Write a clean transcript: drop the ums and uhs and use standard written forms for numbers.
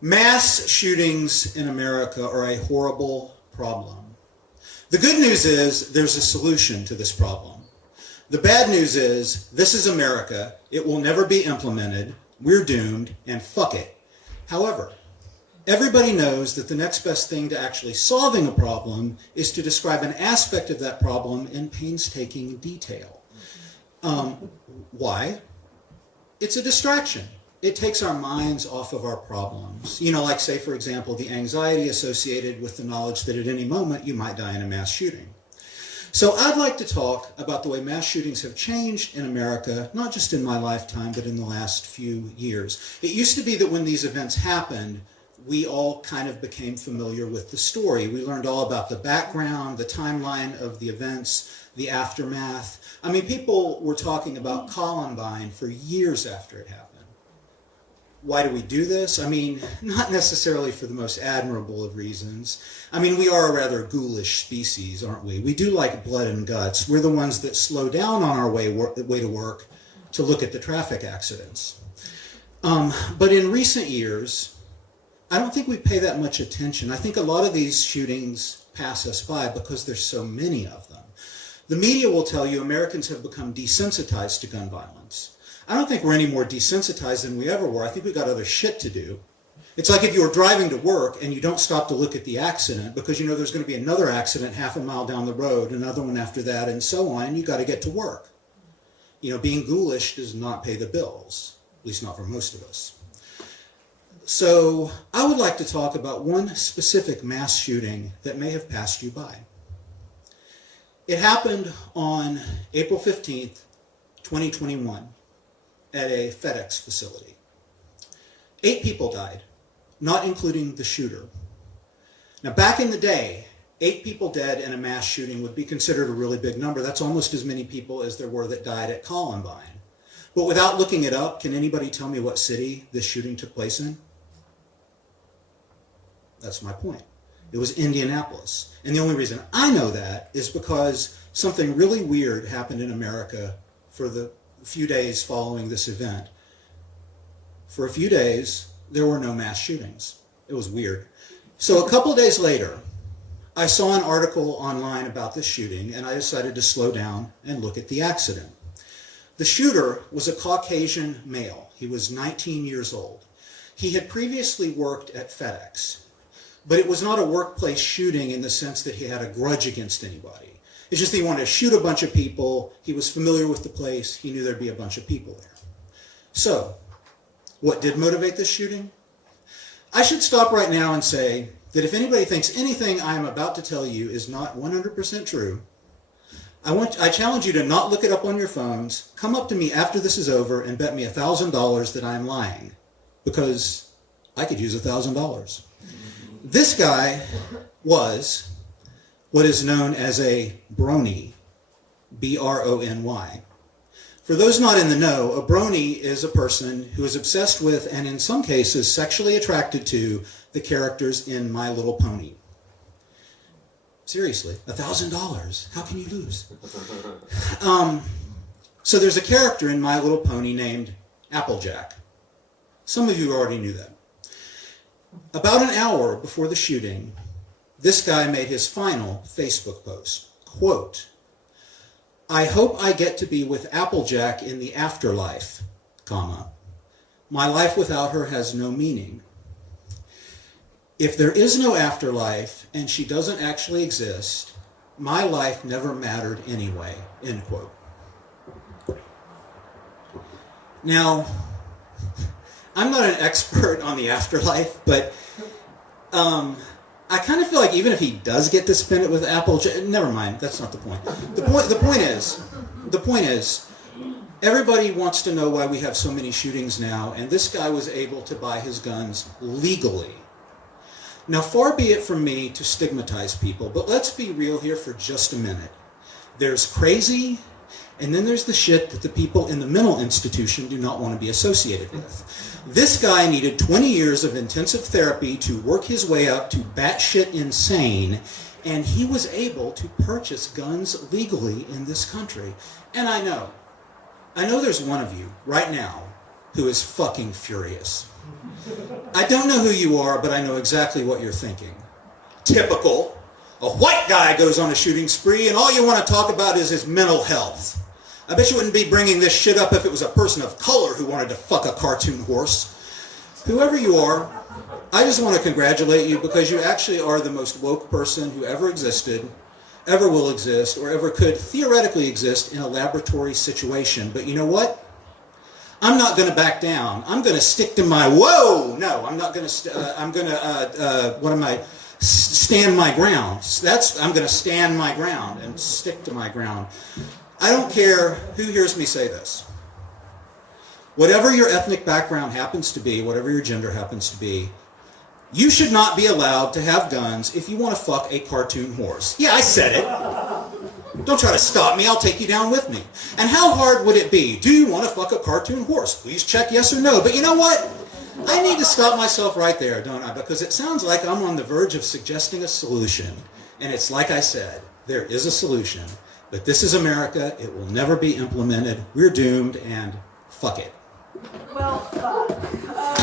Mass shootings in America are a horrible problem. The good news is there's a solution to this problem. The bad news is this is America. It will never be implemented. We're doomed, and fuck it. However, everybody knows that the next best thing to actually solving a problem is to describe an aspect of that problem in painstaking detail. Why? It's a distraction. It takes our minds off of our problems. You know, like say, for example, the anxiety associated with the knowledge that at any moment you might die in a mass shooting. So I'd like to talk about the way mass shootings have changed in America, not just in my lifetime, but in the last few years. It used to be that when these events happened, we all kind of became familiar with the story. We learned all about the background, the timeline of the events, the aftermath. I mean, people were talking about Columbine for years after it happened. Why do we do this? I mean, not necessarily for the most admirable of reasons. I mean, we are a rather ghoulish species, aren't we? We do like blood and guts. We're the ones that slow down on our way to work to look at the traffic accidents. But in recent years, I don't think we pay that much attention. I think a lot of these shootings pass us by because there's so many of them. The media will tell you Americans have become desensitized to gun violence. I don't think we're any more desensitized than we ever were. I think we've got other shit to do. It's like if you were driving to work and you don't stop to look at the accident because you know there's going to be another accident half a mile down the road, another one after that, and so on, and you got to get to work. You know, being ghoulish does not pay the bills, at least not for most of us. So I would like to talk about one specific mass shooting that may have passed you by. It happened on April 15th, 2021. At a FedEx facility. 8 people died, not including the shooter. Now, back in the day, 8 people dead in a mass shooting would be considered a really big number. That's almost as many people as there were that died at Columbine. But without looking it up, can anybody tell me what city this shooting took place in? That's my point. It was Indianapolis. And the only reason I know that is because something really weird happened in America for the few days following this event. For a few days, there were no mass shootings. It was weird. So a couple days later, I saw an article online about this shooting, and I decided to slow down and look at the accident. The shooter was a Caucasian male. He was 19 years old. He had previously worked at FedEx, but it was not a workplace shooting in the sense that he had a grudge against anybody. It's just that he wanted to shoot a bunch of people. He was familiar with the place. He knew there'd be a bunch of people there. So, what did motivate this shooting? I should stop right now and say that if anybody thinks anything I'm about to tell you is not 100% true, I challenge you to not look it up on your phones, come up to me after this is over and bet me $1,000 that I'm lying, because I could use $1,000. This guy was what is known as a brony, B-R-O-N-Y. For those not in the know, a brony is a person who is obsessed with, and in some cases sexually attracted to, the characters in My Little Pony. Seriously, $1,000. How can you lose? So there's a character in My Little Pony named Applejack. Some of you already knew that. About an hour before the shooting, this guy made his final Facebook post. Quote, "I hope I get to be with Applejack in the afterlife, comma. My life without her has no meaning. If there is no afterlife and she doesn't actually exist, my life never mattered anyway," end quote. Now, I'm not an expert on the afterlife, but I kind of feel like even if he does get to spend it with Applejack, never mind, that's not the point. The point is, everybody wants to know why we have so many shootings now, and this guy was able to buy his guns legally. Now, far be it from me to stigmatize people, but let's be real here for just a minute. There's crazy, and then there's the shit that the people in the mental institution do not want to be associated with. This guy needed 20 years of intensive therapy to work his way up to batshit insane, and he was able to purchase guns legally in this country. And I know there's one of you right now who is fucking furious. I don't know who you are, but I know exactly what you're thinking. Typical. A white guy goes on a shooting spree and all you want to talk about is his mental health. I bet you wouldn't be bringing this shit up if it was a person of color who wanted to fuck a cartoon horse. Whoever you are, I just want to congratulate you because you actually are the most woke person who ever existed, ever will exist, or ever could theoretically exist in a laboratory situation. But you know what? I'm not going to back down. I'm going to stick to my, whoa! No, I'm not going to, I'm going to, stand my ground. I'm going to stand my ground and stick to my ground. I don't care who hears me say this. Whatever your ethnic background happens to be, whatever your gender happens to be, you should not be allowed to have guns if you want to fuck a cartoon horse. Yeah, I said it. Don't try to stop me. I'll take you down with me. And how hard would it be? Do you want to fuck a cartoon horse? Please check yes or no. But you know what? I need to stop myself right there, don't I? Because it sounds like I'm on the verge of suggesting a solution. And it's like I said, there is a solution. But this is America. It will never be implemented. We're doomed, and fuck it. Well, fuck.